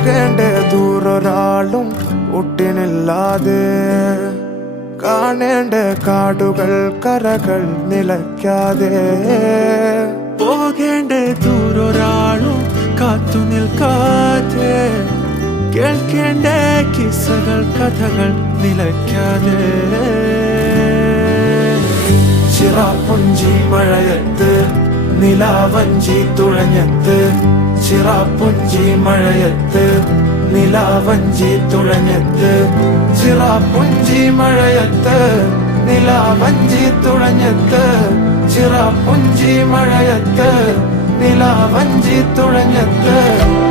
പോകേണ്ട ദൂരൊരാളും ഒട്ടിനില്ലാതെ കാണേണ്ട കാടുകൾ കരകൾ നിലയ്ക്കാതെ പോകേണ്ട ദൂരൊരാളും കാത്തു നിൽക്കാതെ കേൾക്കേണ്ട കിസ്സകൾ കഥകൾ നിലയ്ക്കാതെ ചിറാപ്പുഞ്ചി മഴയത്ത് നിലാവഞ്ചി തുഴഞ്ഞത്ത് ചിറാപ്പുഞ്ചി മഴയത്ത് നിലാവഞ്ചി തുഴഞ്ഞത്ത് ചിറാപ്പുഞ്ചി മഴയത്ത് നിലാവഞ്ചി തുഴഞ്ഞത്ത് ചിറാപ്പുഞ്ചി മഴയത്ത് നിലാവഞ്ചി തുഴഞ്ഞത്ത്